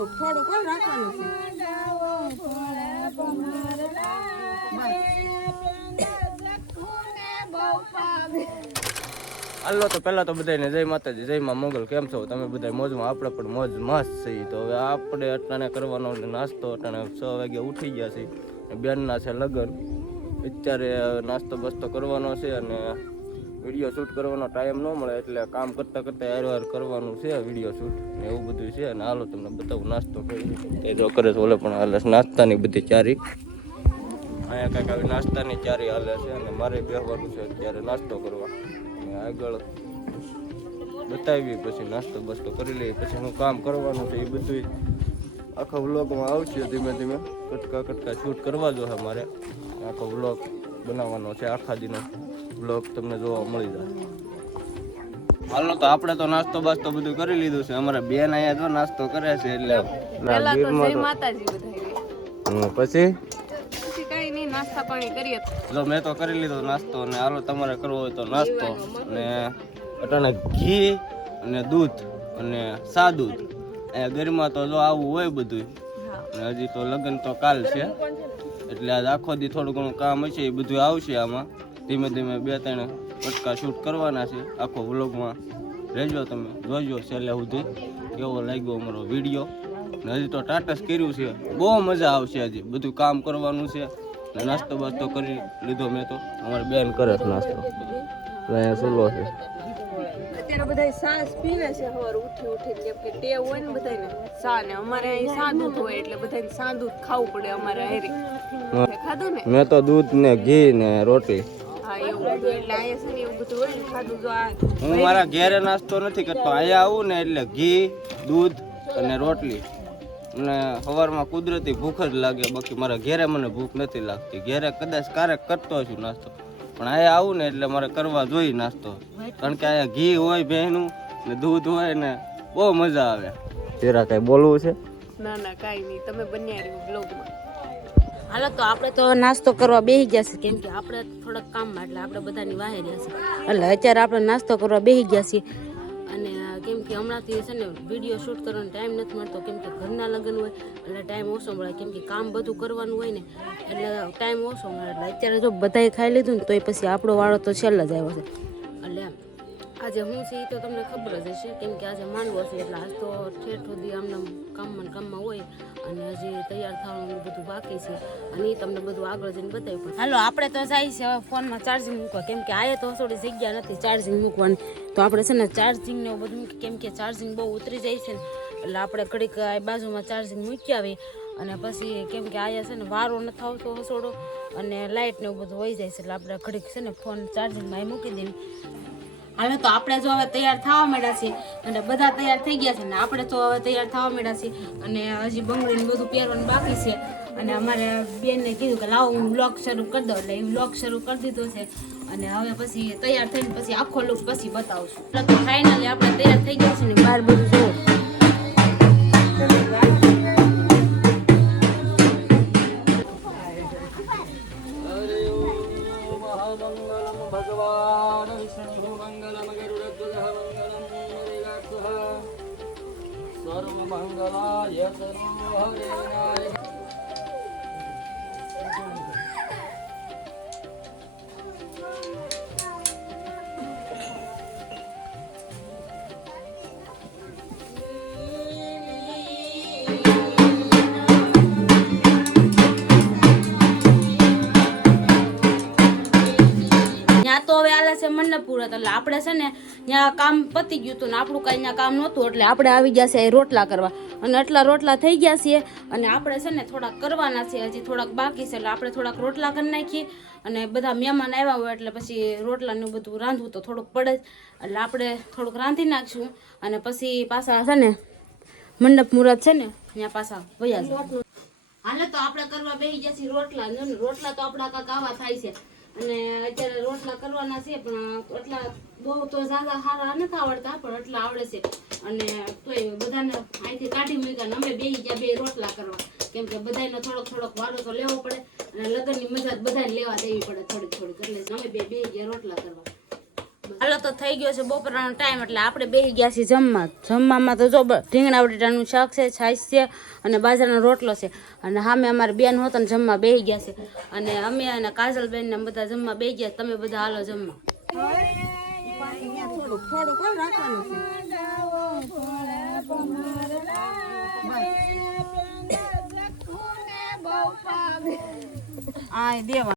થોડુંક પણ રાખવાનું છે. હાલો તો પહેલા તો બધાને જય માતાજી, જય માં મંગલ. કેમ છો તમે બધા? મોજમાં? આપણે પણ મોજ મસ્ત છીએ. તો હવે આપણે અટાણે કરવાનો નાસ્તો. અટાણે 6 વાગે ઉઠી ગયા છે. બેનના છે લગ્ન. અત્યારે નાસ્તો બસ્તો કરવાનો છે અને વિડીયો શૂટ કરવાનો ટાઈમ ન મળે એટલે કામ કરતાં કરતાં હાર કરવાનું છે વિડીયો શૂટ એવું બધું છે. અને હાલો તમને બતાવું નાસ્તો કરી એ જો કરે છે ઓલે પણ હાલે નાસ્તાની બધી ચારી. અહીંયા કાંઈક આવી નાસ્તાની ચારી હાલે છે અને મારે બેસવાનું છે અત્યારે નાસ્તો કરવા. આગળ બતાવી પછી નાસ્તો બસ્તો કરી લઈએ પછી હું કામ કરવાનું છે એ બધું આખા વ્લોગમાં આવશે. ધીમે ધીમે કટકા શૂટ કરવા જો મારે આખો વ્લોગ બનાવવાનો છે. આખા દિનો વ્લોગ તમને જોવા મળી જાય. હાલો તો આપણે તો નાસ્તો બાસ્તો બધું કરી લીધું છે. અમારા બેન અહીંયા જો નાસ્તો કરે છે એટલે પછી નાસ્તા પાણી કરીએ. જો મેં તો કરી લીધો નાસ્તો અને હાલો તમારે કરવો હોય તો નાસ્તો. અને અટાણે ઘી અને દૂધ અને સાદૂધ અહીંયા ગરમીમાં તો જો આવું હોય બધું. અને હજી તો લગ્ન તો કાલ છે એટલે આજ આખો દી થોડું ઘણું કામ હશે એ બધું આવશે. આમાં ધીમે ધીમે 2-3 કટકા શૂટ કરવાના છે. આખો વ્લોગમાં રહેજો તમે, જોજો છેલ્લે સુધી કેવો લાગ્યો અમારો વિડીયો. હજી તો ટાટસ કર્યું છે, બહુ મજા આવશે. હજી બધું કામ કરવાનું છે. નાસ્તો બાસ્તો કરી લીધો મેં તો. અમારે બેન કરે છે નાસ્તો. અહીંયા સુલો છે. અત્યારે બધા સાસ પીવે છે સવાર ઉઠી કેમ કે ટેવ હોય ને બધાને સા ને. અમારે અહીં સાદું હોય એટલે બધાને સાદું ખાવું પડે. અમારે હેરી ખાધું ને મેં તો દૂધ ને ઘી ને રોટલી. હા એવું બધું એટલે અહીંયા છે ને એવું બધું હોય ને ખાધું. જો હું મારા ઘેરે નાસ્તો નથી કરતો. અહીંયા આવું ને એટલે ઘી દૂધ અને રોટલી. અને સવારમાં કુદરતી ભૂખ જ લાગે. બાકી મારા ઘેરે મને ભૂખ નથી લાગતી. ઘેરે કદાચ ક્યારેક કરતો છું નાસ્તો પણ અહીંયા આવું ને એટલે મારે કરવા જોઈએ નાસ્તો. કારણ કે અહીંયા ઘી હોય ભેંનું ને દૂધ હોય ને બહુ મજા આવે. તેરા કઈ બોલવું છે? ના કાંઈ નહીં, તમે બન્યા રહ્યું બ્લોગમાં. હાલો તો આપણે તો નાસ્તો કરવા બેસી ગયા છે કેમ કે આપણે થોડાક કામમાં એટલે આપણે બધાની વાહે રહ્યા છે એટલે અત્યારે આપણે નાસ્તો કરવા બેસી ગયા છીએ. અને કેમ કે હમણાંથી છે ને વિડીયો શૂટ કરવાનો ટાઈમ નથી મળતો કેમ કે ઘરના લગ્ન હોય એટલે ટાઈમ ઓછો મળે. કેમ કે કામ બધું કરવાનું હોય ને એટલે ટાઈમ ઓછો મળે. એટલે અત્યારે જો બધાએ ખાઈ લીધું ને તોય પછી આપણો વાળો તો છેલ્લે જ આવ્યો છે. એટલે આજે હું છે એ તો તમને ખબર જ હશે કેમ કે આજે માંડવો છે એટલે આજ તો ઠેઠ સુધી આમના કામમાં હોય અને હજી તૈયાર થવાનું બધું બાકી છે અને એ તમને બધું આગળ જઈને બતાવ્યું. પણ હાલો આપણે તો જાય છે હવે ફોનમાં ચાર્જિંગ મૂકવા કેમ કે આયે તો થોડી જગ્યા નથી ચાર્જિંગ મૂકવાની. તો આપણે છે ને ચાર્જિંગ ને બધું મૂકી કેમ કે ચાર્જિંગ બહુ ઉતરી જાય છે ને એટલે આપણે ઘડીક બાજુમાં ચાર્જિંગ મૂકી આવી અને પછી કેમ કે આયા છે ને વારો નથી આવતો હસોડો અને લાઇટ ને એવું બધું વહી જાય છે એટલે આપણે ઘડીક છે ને ફોન ચાર્જિંગમાં મૂકી દઈએ. હાલો તો આપણે જો હવે તૈયાર થવા માંડ્યા છીએ અને બધા તૈયાર થઈ ગયા છે ને આપણે તો હવે તૈયાર થવા માંડ્યા છીએ અને હજી બંગડીને બધું પહેરવાનું બાકી છે. અને અમારે બેનને કીધું કે લાવો હું વ્લોગ શરૂ કરી દઉં એટલે એ વ્લોગ શરૂ કરી દીધો છે. અને હવે પછી તૈયાર થઈને પછી આખો લુક પછી બતાવશું. એટલે તો ફાઇનલી આપણે તૈયાર થઈ ગયા છે ને બહાર બધું જોવો. ભગવાન વિષ્ણુ મંગલમ ગરુડધ્વજઃ મંગલમ મેઘાધ્વજઃ સર્વ મંગલાય સર્વ હરિનાય. મંડપપુર એટલે આપણે છે ને ત્યાં કામ પતી ગયું હતું ને આપણું કાંઈ ત્યાં કામ નહોતું એટલે આપણે આવી ગયા છે રોટલા કરવા અને એટલા રોટલા થઈ ગયા છે અને આપણે છે ને થોડાક કરવાના છે હજી થોડાક બાકી છે એટલે આપણે થોડાક રોટલા કરી નાખીએ અને બધા મહેમાન આવ્યા હોય એટલે પછી રોટલાનું બધું રાંધવું તો થોડુંક પડે જ એટલે આપણે થોડુંક રાંધી નાખશું અને પછી પાછા છે ને મંડપ મુહૂર્ત છે ને ત્યાં પાછા વયા જાય. હાલે તો આપણે કરવા બેસી ગયા છીએ રોટલા તો આપણા કાંક આવા થાય છે અને અત્યારે રોટલા કરવાના છે પણ એટલા બહુ તો ઝાઝા સારા નથી આવડતા પણ એટલા આવડે છે અને તોય બધાને અહીંથી કાઢી મૂક્યા અમે બેસી ગયા બે રોટલા કરવા કેમ કે બધાને થોડોક વારો તો લેવો પડે અને લગ્નની મજા બધાને લેવા દેવી પડે થોડીક એટલે અમે બે ગયા રોટલા કરવા. હાલો તો થઈ ગયો છે બપોરનો ટાઈમ એટલે આપણે બેસી ગયા છીએ જમવામાં તો જો રીંગણા બટેટાનું શાક છે, છાશ છે અને બાજરાનો રોટલો છે. અને સામે અમારે બેન હોત ને જમવા બેસી ગયા છે અને અમે અને કાજલબેન ને બધા જમવા બેસી ગયા. તમે બધા હાલો જમવા. થોડુંક કોણ રાખવાનું છે આ દેવા